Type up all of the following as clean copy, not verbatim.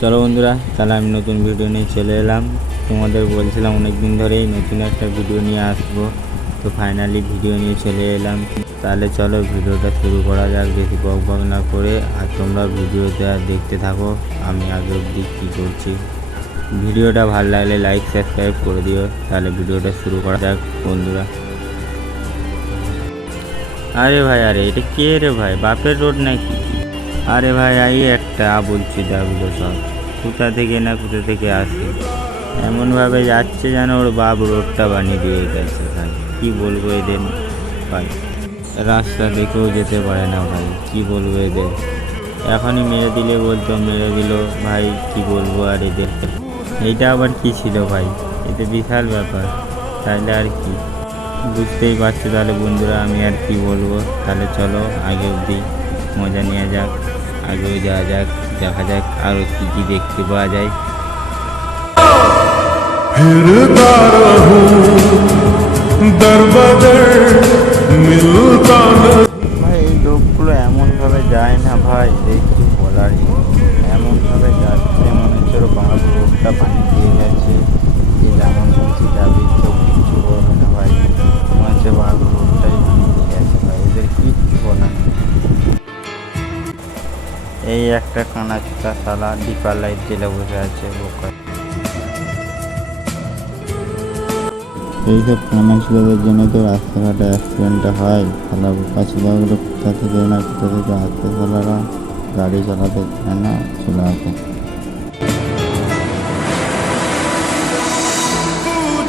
চলো বন্ধুরা, তাহলে আমি নতুন ভিডিও নিয়ে চলে এলাম। তোমাদের বলছিলাম অনেক দিন ধরেই নতুন একটা ভিডিও নিয়ে আসবো, তো ফাইনালি ভিডিও নিয়ে চলে এলাম। তাহলে চলো ভিডিওটা শুরু করা যাক, বেশি বক বক না করে। আর তোমরা ভিডিওটা দেখতে থাকো আমি আগে অবধি কী করছি। ভিডিওটা ভালো লাগলে লাইক সাবস্ক্রাইব করে দিও। তাহলে ভিডিওটা শুরু করা যাক বন্ধুরা। আরে ভাই, আরে এটা কে রে ভাই? বাপের রোড নাকি? আরে ভাই এই একটা বলছি দাগুলো সব কোথা থেকে না কোথা থেকে আসে, এমনভাবে যাচ্ছে যেন ওর বাপ রোডটা বানিয়ে দিয়ে গেছে ভাই। কি বলবো এদের ভাই, রাস্তা দেখেও যেতে পারে না ভাই। কি বলবো এদের, এখনই মেরে দিলে বলতো মেরে দিল ভাই। কি বলবো আর এদের, এইটা আবার কি ছিল ভাই? এতে বিশাল ব্যাপার। তাইলে আর কি, বুঝতেই পারছো তাহলে বন্ধুরা আমি আর কি বলবো। তাহলে চলো আগে অবধি মজা নেওয়া যাক, আগেও যাওয়া যাক, দেখা যাক আরও কী কী দেখতে পাওয়া যায়। फिरता रहूं दर बदर मिलता ভাই এই লোকগুলো এমনভাবে যায় না ভাই, যে কিছু বলারই নেই। এমনভাবে যাচ্ছে মনে হচ্ছে ওর বাবা রোডটা পানি দিয়ে গেছে। যে যেমন বলছি যাবে, কেউ কিচ্ছু বলবে না ভাই। মনে হচ্ছে বাবা রোডটাই পানি দিয়ে গেছে ভাই, এদের কিচ্ছু বলার নেই। এই একটা কানাচুটা শালা ডিপার লাইট জেলে বসে আছে বোকা। এইসব কানাচুদাদের জন্য তো রাস্তাঘাটে অ্যাক্সিডেন্টটা হয়। শালা বোকাচুদাগুলো কোথা থেকে না কোথা থেকে আসতে, শালারা গাড়ি চালাতে চায় না, চলে আসে।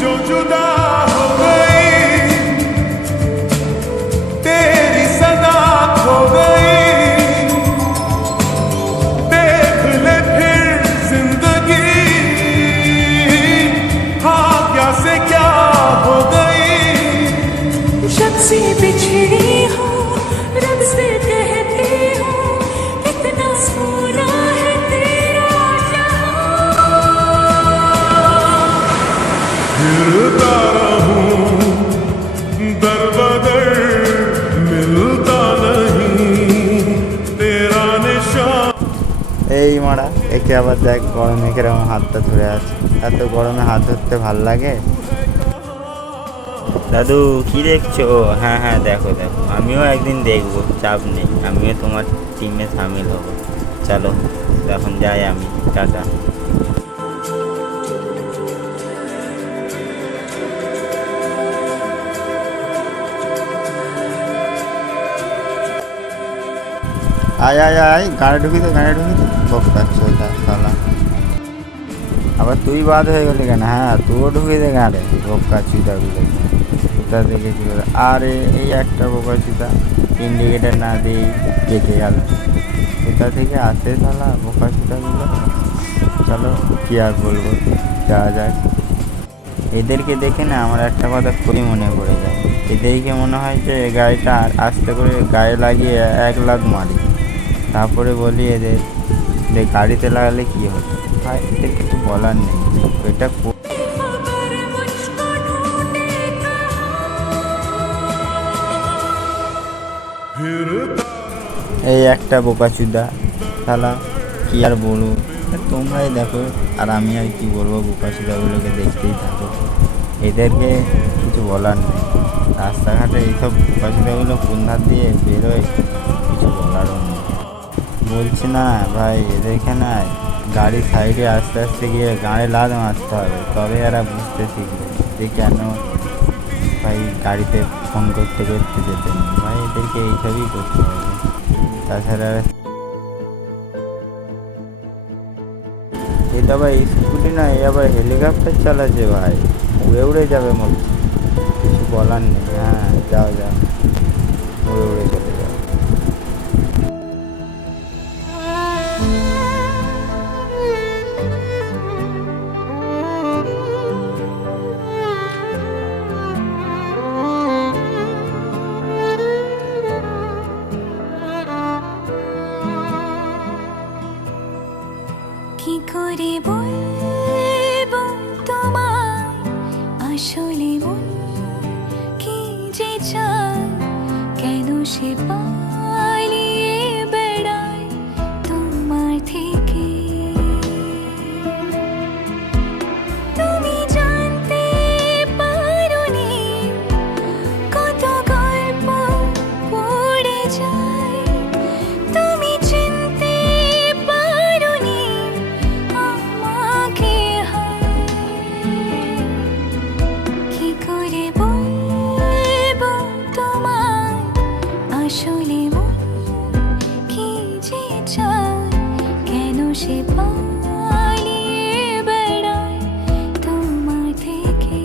जो जुदा हो गई तेरी सदा खो गई देख ले फिर जिंदगी हाँ क्या से क्या हो गई जब से बिछड़ी हो रब से कहती हूँ कितना सोना है तेरा फिरता रहूं दर बदर मिलता नहीं तेरा निशान। এই মারা একে আবার দেখ গরমে কিরকম হাতটা ধরে আছে। এত গরমে হাত ধরতে ভাল লাগে? দাদু কি দেখছো? হ্যাঁ হ্যাঁ দেখো দেখো, আমিও একদিন দেখবো, চাপ নেই, আমিও তোমার টিমে সামিল হব। চলো এখন যাই আমি, টাটা। আয় আয় আয়, গাড়ি ঢুকি তো, গাড়ি ঢুকি তো। বকাচ্ছ ওটা শালা, আবার তুই বাদ হয়ে গেলি কেন? হ্যাঁ তুইও ঢুকিয়ে দে গাড়ি, বকাচ্ছিটাগুলো কোথা থেকে কী করে। আরে এই একটা বোকাচুদা ইন্ডিকেটার না দিয়ে কেটে গেল, কোথা থেকে আসে শালা বোকাচুদাগুলো। চলো কী আর বলবো, যাওয়া যাক। এদেরকে দেখে না আমার একটা কথা খুবই মনে পড়ে যায়। এদেরকে মনে হয় যে গাড়িটা আস্তে করে গায়ে লাগিয়ে 1 লাখ মারি, তারপরে বলি এদের যে গাড়িতে লাগালে কী হবে। ভাই এদের কিছু বলার নেই, এটা मगर मुझको ढूंढे फिरता এই একটা বোকাচুদা শালা, কি আর বলবো। তোমরাই দেখো, আর আমি আর কি বলবো, বোকাচুদাগুলোকে দেখতেই থাকো। এদেরকে কিছু বলার নেই। রাস্তাঘাটে এইসব বোকাচুদাগুলো কোন ধার দিয়ে বেরোয়, কিছু বলারও নেই। বলছি না ভাই, এদেরকে না গাড়ি সাইডে আস্তে আস্তে গিয়ে গাড়ি লাদ মারতে হবে, তবে এরা বুঝতে শিখবে যে কেন ভাই গাড়িতে ফোন করতে করতে যেতে নেই। ভাই এদেরকে এইসবই করতে হবে, তাছাড়া এটা আবার স্কুটি না, এ আবার হেলিকপ্টার চালাচ্ছে ভাই, উড়ে উড়ে যাবে মতো। কিছু বলার নেই। হ্যাঁ যাও যাও, উড়ে উড়ে চলে যাও। কি করে বলবো তোমায় আসলে মন কি যে চায়, কেন সে পালিয়ে বেড়ায় তোমার থেকে। সে পালিয়ে বেড়ায় তোমার থেকে।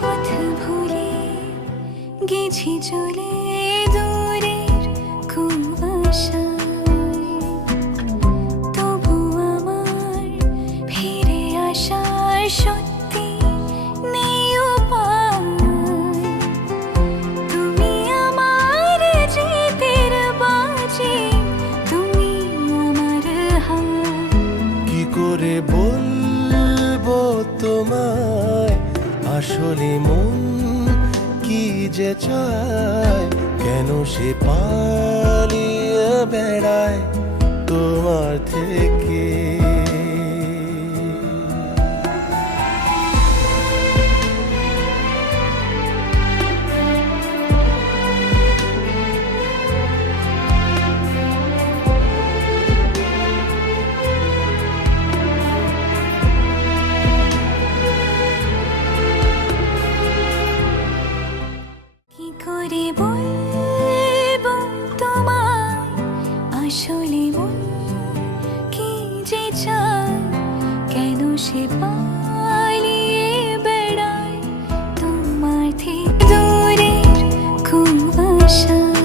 পথ ভুলে গেছি চলে দূরের কুয়াশায়, তবু আমার ফিরে আসার সত্যি নেই উপায়। তুমি আমার জিতের বাজি, তুমি আমার হার। কি করে বলবো তোমায় আসলে মন কি যে চায়, কেন সে পালিয়ে বেড়ায় তোমার থেকে। কি করে বলবো তোমায় আসলে মন কি যে চায়, কেন সে পালিয়ে বেড়ায় তোমার থেকে দূরের কুয়াশায়,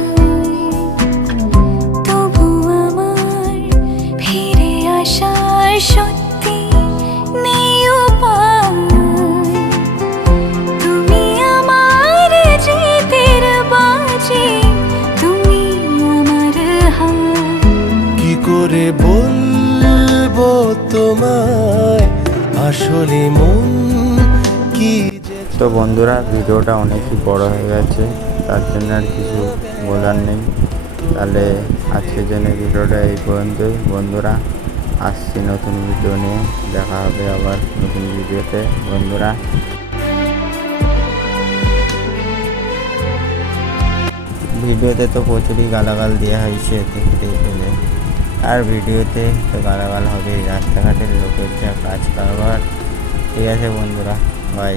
তবু আমার ফিরে আসার সত্যি নেই উপায়। তুমি আমার জিতের বাজি, তুমি আমার হার। কি করে বলবো তোমায় আসলে মন কি যে তো বন্ধুরা, ভিডিওটা অনেকই বড় হয়ে গেছে, তার জন্য আর কিছু বলার নেই। তাহলে আজকের জন্য ভিডিওটা এই পর্যন্তই। বন্ধুরা, আসছি নতুন ভিডিও নিয়ে, দেখা হবে আবার নতুন ভিডিওতে। বন্ধুরা, ভিডিওতে তো প্রচুরই গালাগাল দেওয়া হয়েছে, দেখতেই পেলে। আর ভিডিওতে তো গালাগাল হবেই, রাস্তাঘাটের লোকের যা কাজ কারবার। ঠিক আছে বন্ধুরা, বাই।